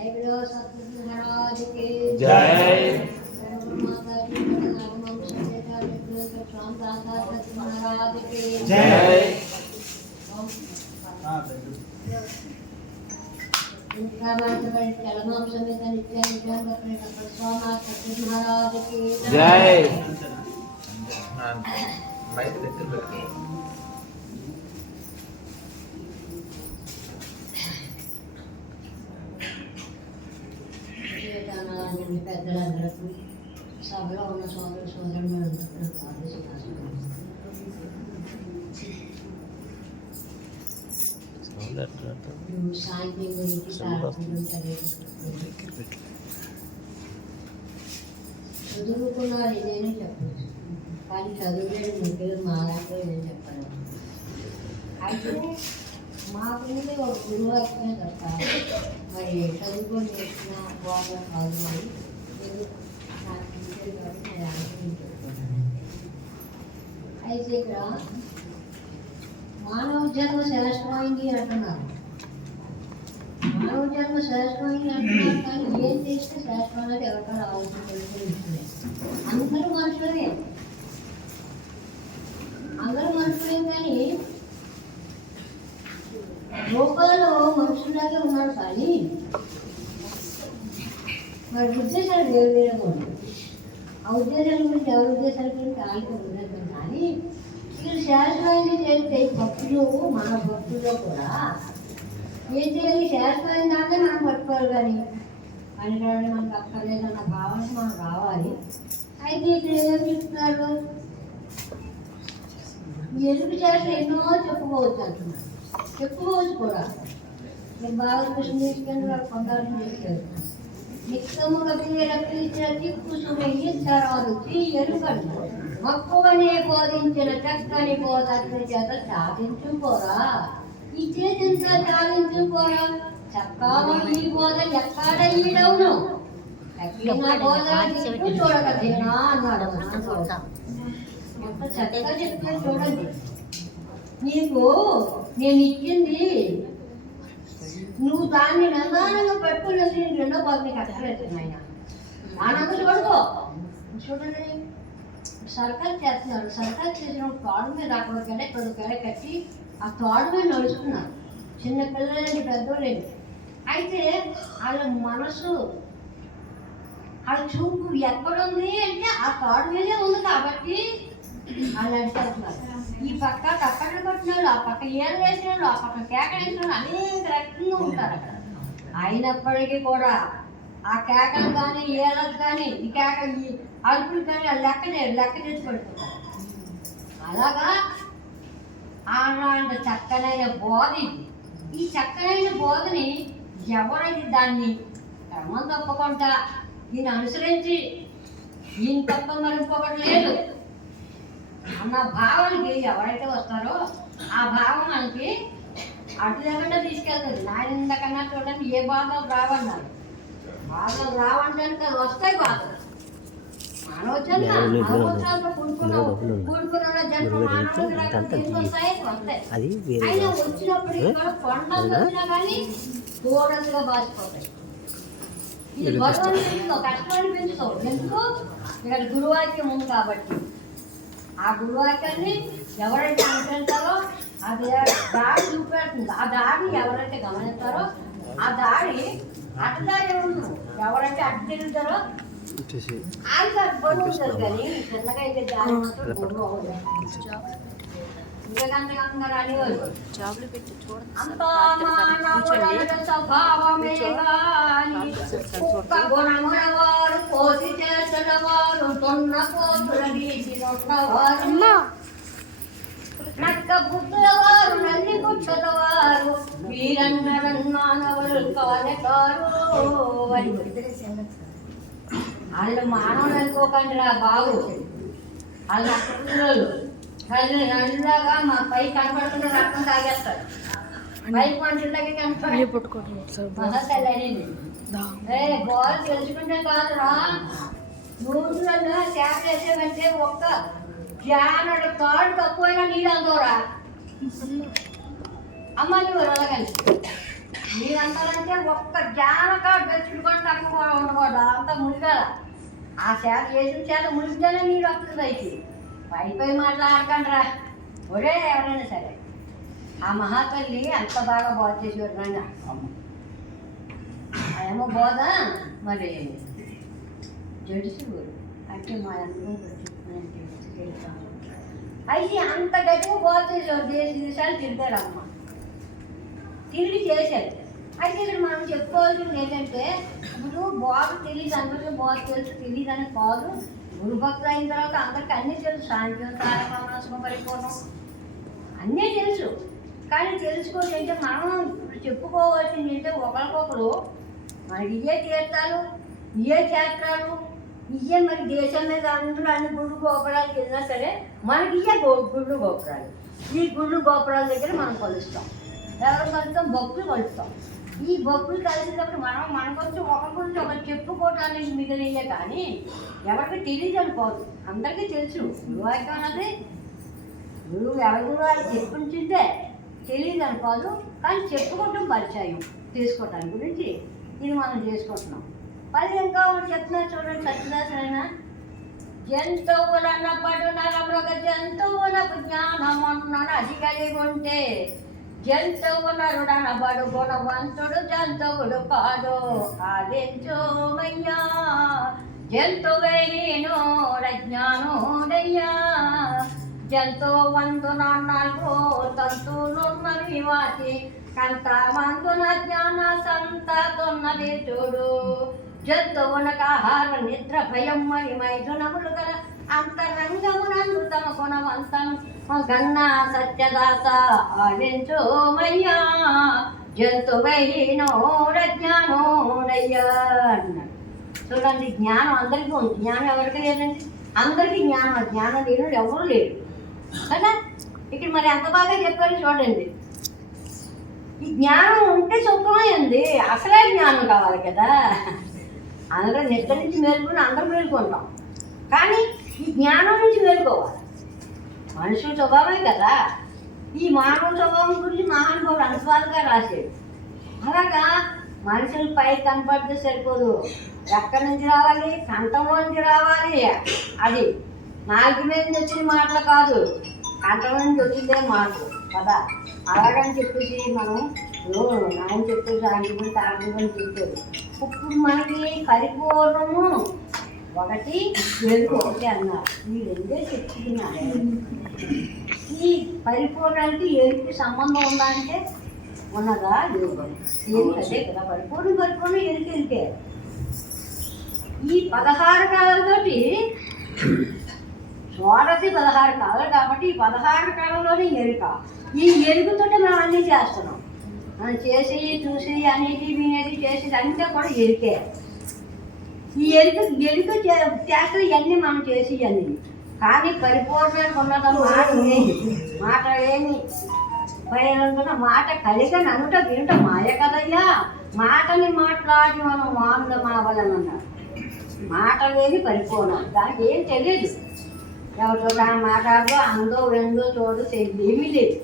जय जय जय పెద్దలందరికీ సభలో ఉన్న సోదరు సోదరులందరికీ సాయంత్రం గురించి చదువుకున్నారు ఏదైనా చెప్పచ్చు, కానీ చదువులేని ముగ్గురు మా దాంట్లో ఏదైనా చెప్పాలి. అయితే మాకు ఒక గురువు వచ్చినా తప్ప మరి చదువుకొని చేసిన బాగా కాదు. మరి నాకు తెలిసేది కాబట్టి నేను అనుకుంటున్నాను. అయితే ఇక్కడ మానవ జన్మ శ్రేష్టమైంది అంటున్నారు. మానవ జన్మ శ్రేష్టమైంది అంటున్నారు, కానీ ఏం చేస్తే శ్రేష్టం అనేది ఎవరికైనా ఆలోచించలేదు. అందరూ మనుషులే, అందరూ మనుషులే, కానీ లోకంలో మనుషులాగే ఉన్నాడు, కానీ మరి ఉద్దేశాలు వేరు వేరుగా ఉన్నాయి. ఆ ఉద్దేశాల గురించి ఎవరి ఉద్దేశాల గురించి వాళ్ళకి ఉండదు. కానీ ఇక్కడ శాస్త్రాన్ని చేస్తే భక్తులు మన భక్తుల్లో కూడా ఏం చేయాలి, శాస్త్రాన్ని దాకా మనం పట్టుకోవాలి. కానీ పనిరాడు మనకు అక్కర్లేదన్న భావన మనం రావాలి. అయితే ఇక్కడ ఏం చెప్తున్నారు, ఎందుకు శాస్త్రం ఎన్నో చెప్పుకోవచ్చు అంటున్నారు. చెప్పుకోవచ్చు కూడా. నేను బాగా కృష్ణ తీసుకొని వాళ్ళు పొందాలని చేశారు. నిత్యముగా రక్షించిన కుసుమయ్యారు ఎరుగడు మక్కువనే బోధించిన చక్కని బోధన చేత సాధించుకోరా, ఈ చేతితో సాధించుకోరా. చక్కగా ఈ బోధ ఎక్కడ ఈడవును బోధ చూడకదేనా అన్నాడు. ఎంత చక్కగా చెప్తే చూడండి. నీకు నేను ఇచ్చింది, నువ్వు దాన్ని నిదానంగా పెట్టుకునేది రెండో బాధ నీకు అక్కర్లేదు. ఆయన నాన్నకు చూడుకో. చూడండి, సర్కల్ చేస్తున్నారు. సర్కల్ చేసిన తోడు మీద అక్కడికెళ్ళి ఇక్కడికెళ్ళి కట్టి ఆ తోడు మీద నడుచుకున్నారు. చిన్న పిల్లలేంటి పెద్దోళ్ళేంటి. అయితే వాళ్ళ మనసు, వాళ్ళ చూపు ఎక్కడుంది అంటే ఆ తోడు మీదే ఉంది. కాబట్టి వాళ్ళు అడిచేస్తున్నారు. ఈ పక్క తప్పట్లు కొట్టినాడు, ఆ పక్క ఏళ్ళు వేసినాడు, ఆ పక్క కేకలేసినాడు, అనేక రకంగా ఉంటారు అక్కడ. అయినప్పటికీ కూడా ఆ కేకలు కానీ ఏళ్ళకు కానీ ఈ కేక ఈ అడుపులు కానీ లెక్క చేసి పడుతున్నారు. అలాగా అలాంటి చక్కనైన బోధ ఇది. ఈ చక్కనైన బోధని ఎవరైతే దాన్ని క్రమం తప్పకుండా దీన్ని అనుసరించి ఈయన తప్ప మరి ఇంకొకటి లేదు అన్న భావానికి ఎవరైతే వస్తారో ఆ భావం మనకి అటు లేకుండా తీసుకెళ్తుంది. నాయన ఇందాకన్నా చూడండి, ఏ బాధలు రావన్నారు. బాధలు రావడానికి అది వస్తాయి. బాధలు మానవ జన్మ మానవత్రాలతో కూడుకున్న జన్మ మానవుడికి వస్తాయి. అయినా వచ్చినప్పటికీ కూడా కొండలు వచ్చినా కానీ దూరంగా బాసిపోతాయి. ఇది భగవంతుడితో కష్టాన్ని పెంచుతావు. ఎందుకు? ఇక్కడ గురువాక్యం ఉంది కాబట్టి. ఆ గురువాక్యాన్ని ఎవరైతే అనుసరిస్తారో అది దాడి చూపెడుతుంది. ఆ దాడిని ఎవరైతే గమనిస్తారో ఆ దాడి అడ్డదారి ఉండదు. ఎవరైతే అడ్డు తిరుగుతారో ఆయన బరువు ఉంటుంది. కానీ చిన్నగా అయితే దారి మాత్రం బరువు అవ్వదు. వివేకానంద అనేవారు, అంతా మానవుల స్వభావమే గాని కుక్క గుణముల వారు కోసి చేసిన వారు తొన్న కోతుల గీసినవారు నక్క బుద్ధుల వారు నల్లి బుద్ధుల వారు వీరన్నరన్మానవులు కానెకారు అని. వాళ్ళు మానవులు అనుకోకండి రా బాబు. వాళ్ళు అక్కలు నల్లగా మా పై కనపడుతున్న రక్తం తాగేస్తారు. పైకి మనుషులకి కనపడి గోలు తెలుసుకుంటే కాదురా. నూతులలో క్యాప్ వేసేవంటే ఒక్క జానడు తాడు తక్కువైనా నీళ్ళు అందోరా అమ్మ. నువ్వు అలాగని మీరంటారంటే ఒక్క జానకాడు పెట్టుకుంటే అక్కడ ఉండకూడదు, అంతా మునిగాల. ఆ చేత చేసిన చేత మునిగితేనే నీరు వస్తుంది పైకి. పై మాట్లాడకండిరా ఒరే ఎవరైనా సరే. ఆ మహాతల్లి అంత బాగా బోధ చేసేవారు నాయన. ఏమో బోధ మరి జడుసు అంటే మా అందరూ తెలుస్తాను. అయ్యి అంత గట్టిగా బోధ చేసేవారు. దేశాలు తిరిగారమ్మ, తిరిగి చేశారు. అయితే ఇక్కడ మనం చెప్పుకోవాల్సింది ఏంటంటే, ఇప్పుడు బోధ తెలియదు, అందరికీ బోధ తెలుసు తెలియదు అని కాదు. గురుభక్తులు అయిన తర్వాత అందరికీ అన్నీ తెలుసు. సాంఖ్యం, తారకం, పరిపూర్ణం అన్నీ తెలుసు. కానీ తెలుసుకోవాలి అంటే మనం చెప్పుకోవాల్సింది ఏంటంటే, ఒకరికొకరు మనకి ఇవే తీర్థాలు, ఇవే క్షేత్రాలు, ఇవే మరి దేశం మీద అందరూ అన్ని గుళ్ళు గోపురాలకు వెళ్ళినా సరే మనకి ఇవే గుళ్ళు గోపురాలు. ఈ గుళ్ళు గోపురాల దగ్గర మనం కలుస్తాం. ఎవరు కలుస్తాం? భక్తులు కలుస్తాం. ఈ భక్తులు కలిసినప్పుడు మనకొచ్చి ఒకరి గురించి ఒకరు చెప్పుకోవటానికి మిగిలియే, కానీ ఎవరికి తెలియదు అనుకోదు. అందరికీ తెలుసు. గురువాక్యం అన్నది గురువు ఎవరి గురువు వాళ్ళు చెప్పించిందే తెలియదు అనుకోదు, కానీ చెప్పుకోవటం పరిచయం తీసుకోవటానికి గురించి ఇది మనం చేసుకుంటున్నాం. మరి ఇంకా చెప్తున్నారు చూడండి, సత్యదాసైనా జంతువులన్నప్పుడు నరమృగ జంతువులకు జ్ఞానమున్నను అది కలిగి ఉంటే జంతువు నరుడనబడు గుణవంతుడు జంతువుడు కాదు ఆదించుమయ్యా. జంతువేను జ్ఞానుడయ్యా. జంతువంతున 4 తంతులున్నవి వాటి కంతమందున జ్ఞాన సంతతున్నది చూడు. జంతువునకు ఆహార నిద్ర భయం మరి మైథునములు గల అంతరంగమునందు తమ గుణవంతం గన్నా సత్యదాస ఆలించుమయ్యా. జంతువైనోడ జ్ఞానోడయ్యా అన్నాడు. చూడండి, జ్ఞానం అందరికీ ఉంది. జ్ఞానం ఎవరికి లేదండి? అందరికీ జ్ఞానం. జ్ఞానం లేని ఎవరు లేరు కదా. ఇక్కడ మరి ఎంత బాగా చెప్పారు చూడండి. ఈ జ్ఞానం ఉంటే సుఖమే ఉంది. అసలే జ్ఞానం కావాలి కదా. అందరూ నిద్ర నుంచి మేలుకొని అందరూ మేలుకుంటాం, కానీ ఈ జ్ఞానం నుంచి మేలుకోవాలి. మనుషుల స్వభావమే కదా. ఈ మానవ స్వభావం గురించి మహానుభావుడు అనువాదంగా రాశాడు. అలాగా మనుషులు పై కనపడితే సరిపోదు. ఎక్కడి నుంచి రావాలి? కంఠంలో నుంచి రావాలి. అది నాలుగు మీద వచ్చిన మాటలు కాదు, కంఠం నుంచి వచ్చిందే మాటలు కదా. అలాగని చెప్పేసి మనం ఆయన చెప్పేసి ఆయన తాగని చెప్పారు. ఇప్పుడు మనకి పరిపూర్ణము ఒకటి, వెలుగు ఒకటి అన్నారు. ఈ రెండే చెప్తున్నారు. ఈ పరిపూర్ణానికి ఎరుపుకి సంబంధం ఉందా అంటే ఉన్నదా? లేదు. అదే కదా పరిపూర్ణ ఎరికే. ఈ 16 కాలాలతోటి షోడశి 16 కాలాలు కాబట్టి ఈ 16 కాలంలోనే ఎరుక. ఈ ఎరుగుతోటి మనం అన్నీ చేస్తున్నాం. మనం చేసి చూసి అనేది వినేది చేసేది అంతా కూడా ఎరికే. ఈ ఎరుక చేస్తే ఇవన్నీ మనం చేసి అన్నీ, కానీ పరిపూర్ణంగా ఉన్నదా మాట ఏమి పైన మాట కలిగ ననుట వినుట మాయ కదయ్యా. మాటని మాట్లాడి మనం మామూలు మావాలన్నారు. మాట లేని పరిపూర్ణం. దానికి ఏం తెలియదు. ఎవరితో మాట్లాడదో అందో రెండో చూడదు, ఏమీ లేదు.